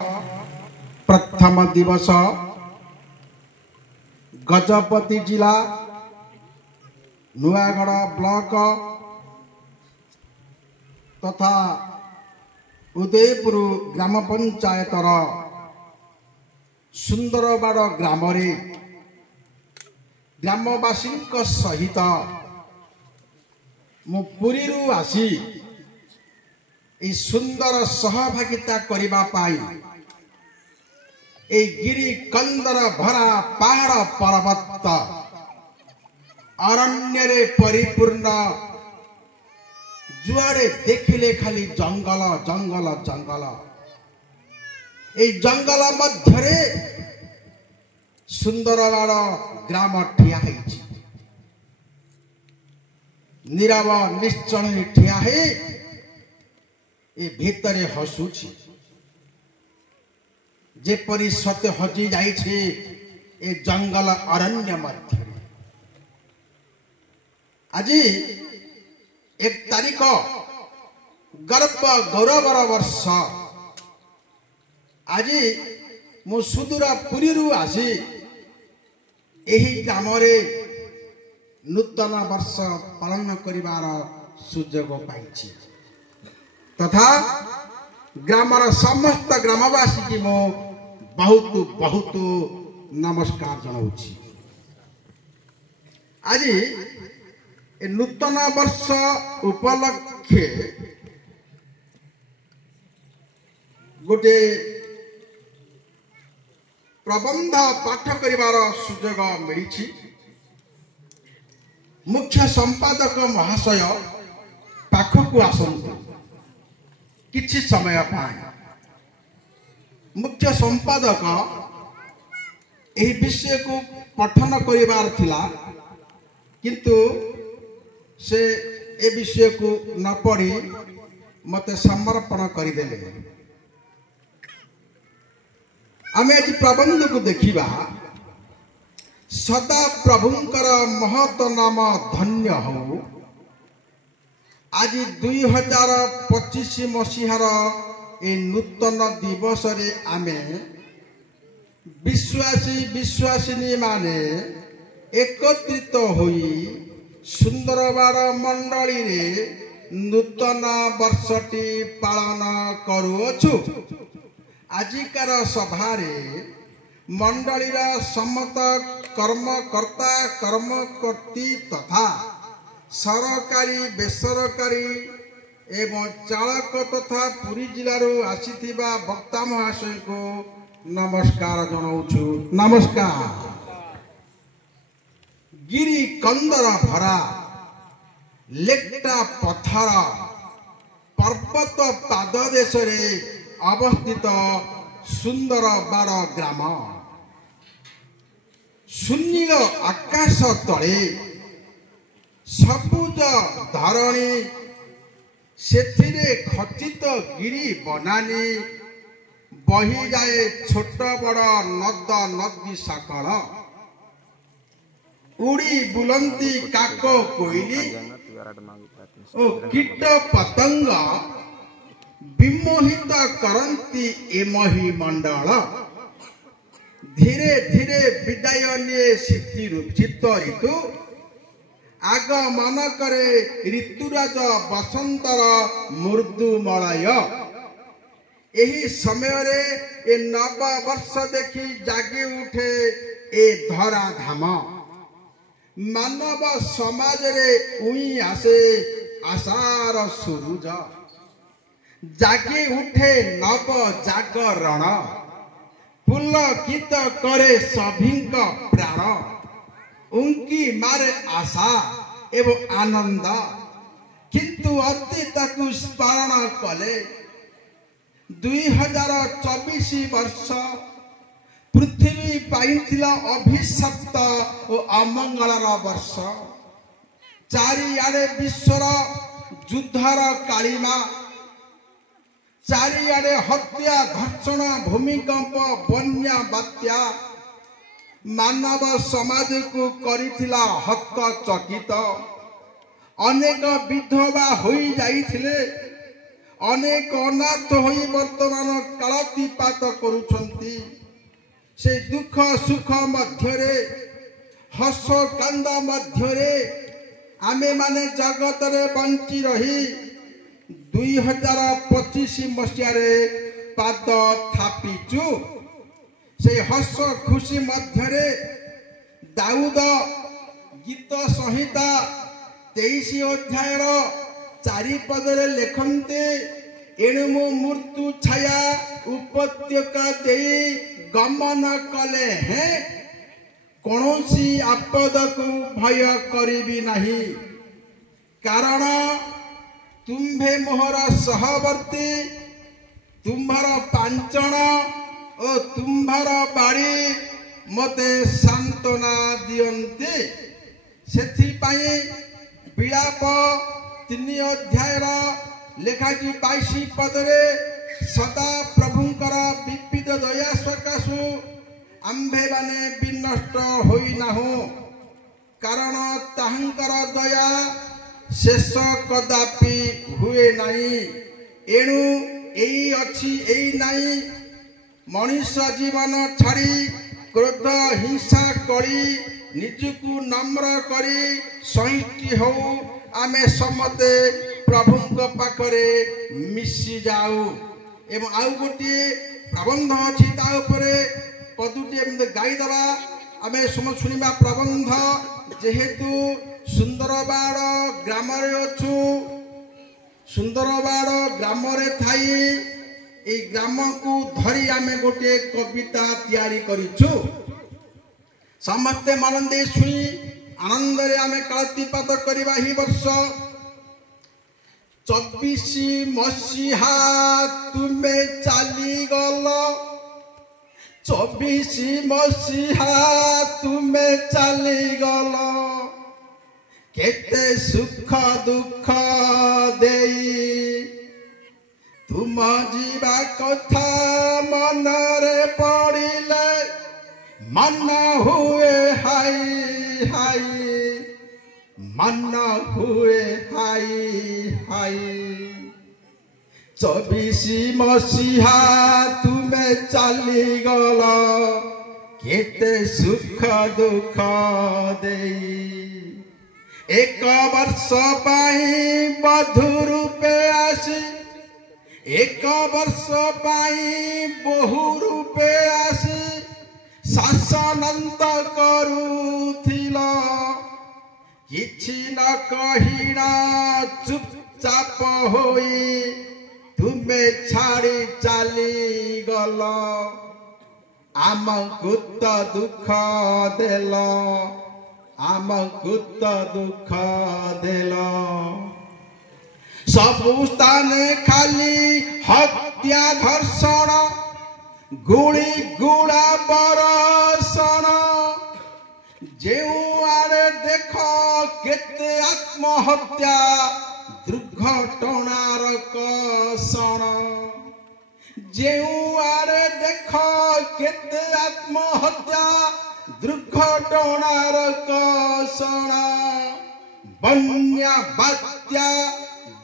प्रथम दिवस गजपति जिला नुआगढ़ ब्लॉक तथा उदयपुर ग्राम पंचायतर सुंदरबाड़ ग्राम ग्रामवासी सहित मु पुरी आसी सुंदर सहभागिता करबा पाई गिरी कंदर भरा पहाड़ पर्वत अरण्य रे परिपूर्ण जुआड़े देखिले खाली जंगल जंगल जंगल जंगल मध्य सुंदरबाड़ ग्राम ठिया नीरव निश्चल ठिया है भितर हसुची जेपरी सत्य हजि जाइछे ए जंगल अरण्य मध्य आज 1 तारीख गर्भ गौरवर वर्ष आज मु सुदूर पुरी आसी एही ग्राम नूतन वर्ष पालन करिवार सुजोग पाइछि तथा ग्रामर समस्त ग्रामवासी की मो बहुत बहुत नमस्कार जनाऊछि। आज नूतन वर्ष उपलक्षे गोटे प्रबंध पाठ करिवार सुजोग मिली। मुख्य संपादक महाशय पाखकु आसंतु किछि समय पाए मुख्य संपादक एही विषय को पठन करिवार थिला किंतु से ए विषय को न पढ़ी मते समर्पण करदेले। आमे आज प्रबंध को देखिबा सदा प्रभुंकर महत नाम धन्य हो। आज 2025 मसीहार ए नूतन दिवस रे आमे विश्वासी विश्वासिनी माने एकत्रित होई सुंदरबाड़ मंडली रे नूतन वर्षटी पालन करुअछु। आजिकार सभारे मंडलीर समस्त कर्मकर्ता कर्मकर्ती तथा सरकारी बेसरकारी एवं चालक तथा पुरी जिलारू आसीथिबा वक्ता महाशय को नमस्कार जनाऊछु। नमस्कार। गिरी कंदर भरा लेटा पत्थर पर्वत पाददेश रे अवस्थित सुंदरबाड़ ग्राम सुनील आकाश तले सबुज धरणी सेथिरे खचित गिरी बनानी बही जाए छोट बड़ नद नदी सकल उड़ी बुलंती काक कोइली ओ कीट पतंग विमोहित करंती एमही मंडल धीरे धीरे विदाय निये शीत ऋतु आगमन करे ऋतुराज बसंतर मृदु मलय। एही समय रे ए नव वर्ष देखी जागी उठे ए धरा धाम मानव समाज रे उई आसे आशार सुरुज जागी उठे नव जागरण पुलकित करे सभिंक प्राण उनकी मारे आशा एवं आनंद किंतु अतीत को स्मरण कले 2024 वर्ष पृथ्वी पाइथिला अभिशप्त और अमंगलर वर्ष चारिआडे विश्वर युद्धर कालिमा चारिआडे हत्या घर्षण भूमिकंप बन्या बात्या मानव समाज को करिथिला हतचकित अनेक विधवा होई जाइथिले अनेक अनाथ होई वर्तमान कालातीपात करुछंती से दुख सुख मध्यरे हस कांदा मध्यरे आमे माने जगत रे बंची रही 2025 मसियारे पाद थापिचु से हस खुशी मध्यरे दाऊद गीत संहिता 23 अध्यायर 4 पदरे लेखन्ते एणु मु मृत्यु छाया उपत्यका दे गमन कले हैं कौनसी आपद को भय करिबी नहीं कारण तुम्भे मोहर सहवर्ती तुम्हार पांचण और तुम्हार बाड़ी मते सांत्वना दियंते सेथिपाई विलाप 3 अध्यायर लेखाची 22 पदरे सदा प्रभुंकर विपिद दया सकाशु आम्भे माने विनष्ट होई नाहु कारण ताहंकर दया शेष कदापि हुए नाही एणु एई अछि एई नाही मनुष्य जीवन छाड़ी क्रोध हिंसा करी निजकु नम्र करी सहिष्टि हो आमे समते प्रभुंक पाखरे मिसी जाऊ एवं आउ गोटे प्रबंध अछि ता उपरे पदुटी एमते गाई दबा आमे सम सुनिबा प्रबंध जेहेतु सुंदरबाड़ ग्राम रे अछु सुंदरबाड़ ग्राम रे थाई ए ग्राम को धरी आमे गोटे कविता तैयारी करिछु समस्ते मन दे सुनी आनंद रे आमे कालातीपात करिबा ही वर्ष 24 मसीहा तुमे चाली गल 24 मसीहा तुमे चाली गल केते सुख दुख देई तुम जीवा कथा मन रे पड़िले मन हुए हाई हाई मन हुए हाई हाई 24 मसीहा तुमे चाली गल केते सुख दुख देई एक वर्ष पाई बधु रूपे आसी एक वर्ष पाई बहु रूपे आसी शासनंत करुथिल किछि न कहिना चुपचाप होई तुमे छाड़ी चाली गल आमकु तो दुख देल आमकु तो दुख देल सबु स्थाने खाली हत्या धर्षण गुली गुड़ा बरसण जेउ आड़े देख केते आत्महत्या दुर्घटनार कषण जेउ आड़े देख केते आत्महत्या दुर्घटनार कषण बन्या बात्या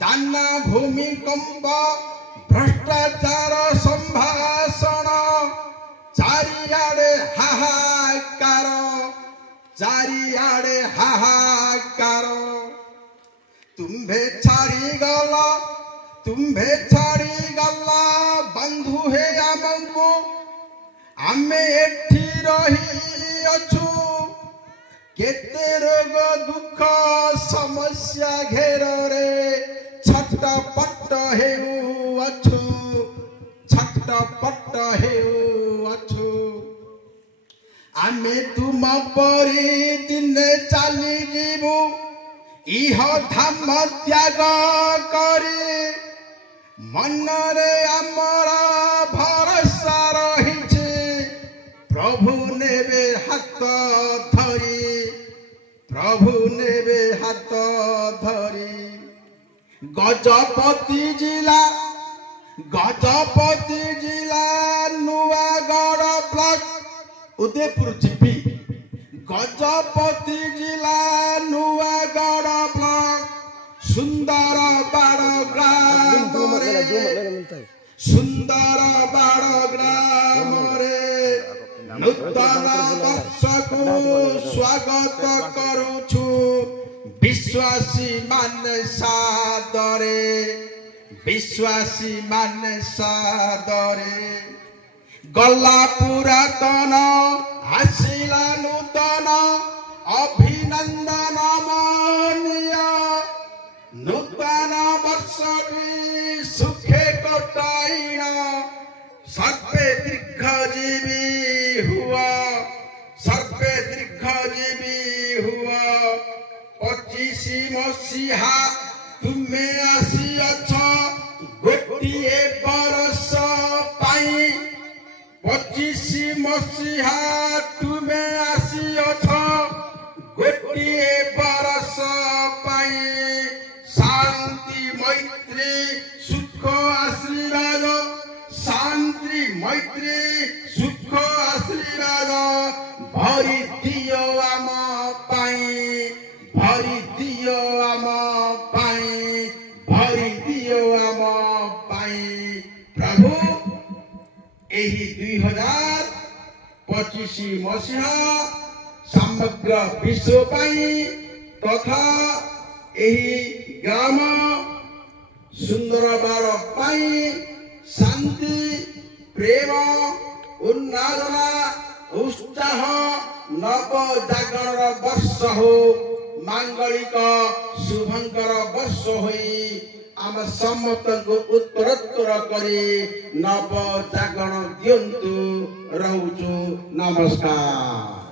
दाना भूमिकंप भ्रष्टाचार संभाषण चारियाड़े हाहाकार चारियाड़े हाहाकार तुम्भे छाड़ी गला बंधु हे आमको आमे एठी रही अछु केते रोग दुख समस्या घेर रे छटपट हेउ अछु छटपट हेउ अछु आमे तुम परी दिने चाली जीवु इह धाम त्याग करी मन रे आमर भरोसा रहिछि प्रभु नेबे हाथ धरी प्रभु नेबे हाथ धरी गजपति जिला नुआगढ़ ब्लॉक उदयपुर जीपी गजपति जिला नुआगढ़ ब्लॉक सुंदरबाड़ ग्राम रे सुंदर बाड़ ग्राम रे नूतन वर्ष को स्वागत करूछु विश्वासी माने सादरे विश्वासी माने सादरे गला पुरातन आसिला नूतन अभिनंदन मनिय नूतन वर्षटी सुखे कटाइन सर्वे दीर्घजीवी हुआ सर्वे दीर्घजीवी हुआ 25 मसीहा तुमे आसीअछ गोटिए बरस पाई 25 मसीहा तुमे आसीअछ गोटिए बरस पाई शांति मैत्री सुख आशीर्वाद शांति मैत्री सुख आशीर्वाद भरी दियो आम पाई भरी दियो आम पाई भरी दियो आम पाई प्रभु एही 2025 मसीहा समग्र विश्व पाई तथा एही ग्राम सुंदरबार पाई शांति प्रेम उन्नादना उत्साह नव जागरण वर्ष हो मांगलिक शुभंकर वर्ष होई आम समस्त को उत्तरोत्तर करे नव जागरण दियंतु रहउछु नमस्कार।